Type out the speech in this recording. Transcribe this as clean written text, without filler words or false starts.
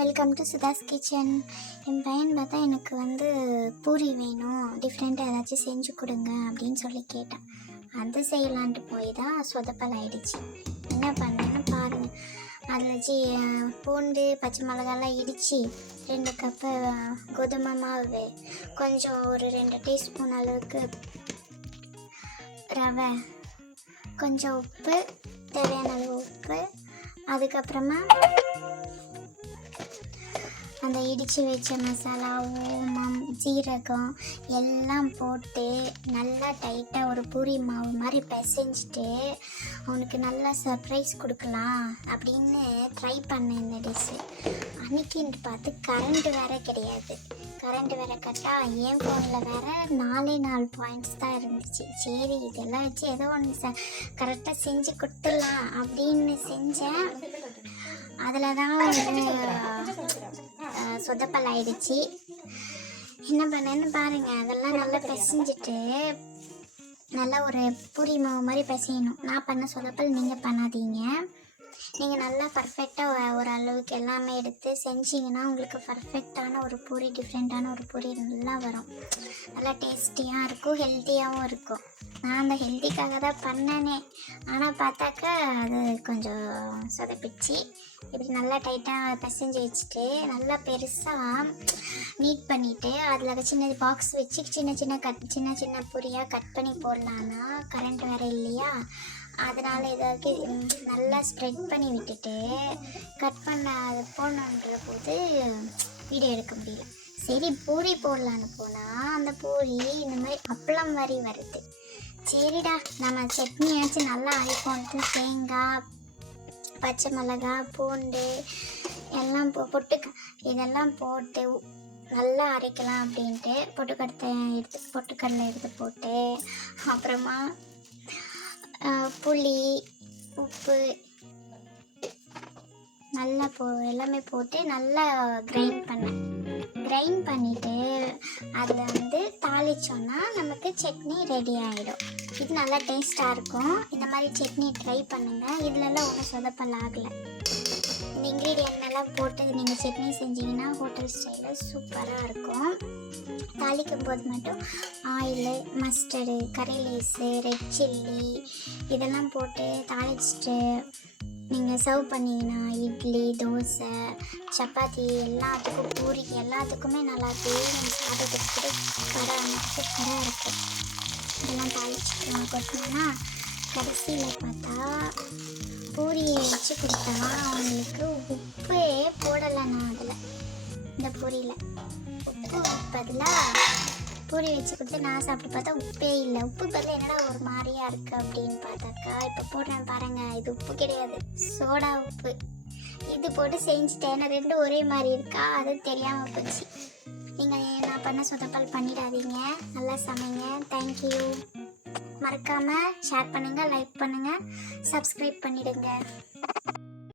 Welcome to Sudha's kitchen. என் பையன் பார்த்தா எனக்கு பூரி வேணும், டிஃப்ரெண்ட்டாக ஏதாச்சும் செஞ்சு கொடுங்க அப்படின்னு சொல்லி கேட்டான். அது செய்யலான்ட்டு போய் தான் சொதப்பல் ஆயிடுச்சு. என்ன பண்ணேன்னு பாருங்கள். அதில் பூண்டு பச்சை மிளகாலாம் இடித்து 2 கப்பு கோதுமை மாவு, கொஞ்சம் ஒரு 2 டீஸ்பூன் அளவுக்கு ரவை, கொஞ்சம் உப்பு, தேவையான அளவு உப்பு, அதுக்கப்புறமா அந்த இடித்து வச்ச மசாலா, ஓமம், சீரகம் எல்லாம் போட்டு நல்லா டைட்டாக ஒரு பூரி மாவு மாதிரி பிசைஞ்சிட்டு அவனுக்கு நல்லா சர்ப்ரைஸ் கொடுக்கலாம் அப்படின்னு ட்ரை பண்ணேன் இந்த டிஷ்ஷு. அன்றைக்கின்னு பார்த்து கரண்ட்டு வேறு கிடையாது. கரண்ட்டு வேறு கட்டால் என் ஃபோனில் வேறு 4 பாயிண்ட்ஸ் தான் இருந்துச்சு. சரி இதெல்லாம் வச்சு ஏதோ ஒன்று கரெக்டாக செஞ்சு கொடுத்துடலாம் அப்படின்னு செஞ்சேன். அதில் தான் சொதப்பல் ஆயிடுச்சு. என்ன பண்ணேன்னு பாருங்கள். அதெல்லாம் நல்லா பிசைஞ்சிட்டு நல்லா ஒரு பூரி மாவு மாதிரி பிசையணும். நான் பண்ண சொதப்பல் நீங்கள் பண்ணாதீங்க. நீங்கள் நல்லா பர்ஃபெக்டாக ஒரு அளவுக்கு எல்லாமே எடுத்து செஞ்சிங்கன்னா உங்களுக்கு பர்ஃபெக்டான ஒரு பூரி, டிஃப்ரெண்ட்டான ஒரு பூரி நல்லா வரும். நல்லா டேஸ்டியாக இருக்கும், ஹெல்த்தியாகவும் இருக்கும். நான் அந்த ஹெல்த்திக்காக தான் பண்ணனே. ஆனால் பார்த்தாக்கா அது கொஞ்சம் சொதப்பிச்சு. இப்படி நல்லா டைட்டாக பிசைஞ்சு வச்சுட்டு நல்லா பெருசாக நீட் பண்ணிவிட்டு அதில் சின்ன பாக்ஸ் வச்சு சின்ன சின்ன பூரியாக கட் பண்ணி போடலான்னா கரண்ட் வேறு இல்லையா, அதனால் ஏதாவது நல்லா ஸ்ப்ரெட் பண்ணி விட்டுட்டு கட் பண்ண அது போடணுன்ற போது வீடியோ எடுக்க முடியல. சரி பூரி போடலான்னு போனால் அந்த பூரி இந்த மாதிரி அப்பளம் மாதிரி வருது. சரிடா நம்ம சட்னியாச்சும் நல்லா அரைப்போன்ட்டு தேங்காய், பச்சை மிளகாய், பூண்டு எல்லாம் இதெல்லாம் போட்டு நல்லா அரைக்கலாம் அப்படின்ட்டு பொட்டுக்கடலை எடுத்து போட்டு அப்புறமா புளி, உப்பு நல்லா எல்லாமே போட்டு நல்லா கிரைண்ட் பண்ணிவிட்டு அதில் தாளிச்சோன்னா நமக்கு சட்னி ரெடி ஆகிடும். இது நல்லா டேஸ்ட்டாக இருக்கும். இந்த மாதிரி சட்னி ட்ரை பண்ணுங்கள். இதிலெல்லாம் ஒன்றும் சொதப்பல் ஆகலை. இந்த இன்க்ரீடியன்ட் எல்லாம் போட்டு நீங்கள் சட்னி செஞ்சிங்கன்னா ஹோட்டல் ஸ்டைலில் சூப்பராக இருக்கும். தாளிக்கும் போது மட்டும் ஆயிலு, மஸ்டர்டு, கறி லீஸு, ரெட் சில்லி இதெல்லாம் போட்டு தாளிச்சிட்டு நீங்கள் சர்வ் பண்ணிங்கன்னா இட்லி, தோசை, சப்பாத்தி எல்லாத்துக்கும், பூரிக்கு எல்லாத்துக்குமே நல்லா நீங்கள் சாப்பிட்றதுக்கு சூப்பராக இருக்கும். இதெல்லாம் தாளிச்சுட்டு கொட்டினோன்னா கடைசியில் பார்த்தா பூரியை வச்சு கொடுத்தா அவங்களுக்கு உப்பே போடலை. நான் அதில் இந்த பூரியில் உப்பு பதிலாக பூரி வச்சு கொடுத்து நான் சாப்பிட்டு பார்த்தா உப்பே இல்லை. உப்பு பதில் என்னடா ஒரு மாதிரியாக இருக்குது அப்படின்னு பார்த்தாக்கா இப்போ போடுறேன் பாருங்கள். இது உப்பு கிடையாது, சோடா உப்பு. இது போட்டு செஞ்சுட்டேன். 2 ஒரே மாதிரி இருக்கா, அது தெரியாமல் போச்சு. நீங்கள் நான் பண்ண சொதப்பல் பண்ணிடாதீங்க. நல்லா சமைங்க. தேங்க்யூ. மறக்காமல் ஷேர் பண்ணுங்கள், லைக் பண்ணுங்கள், சப்ஸ்கிரைப் பண்ணிவிடுங்க.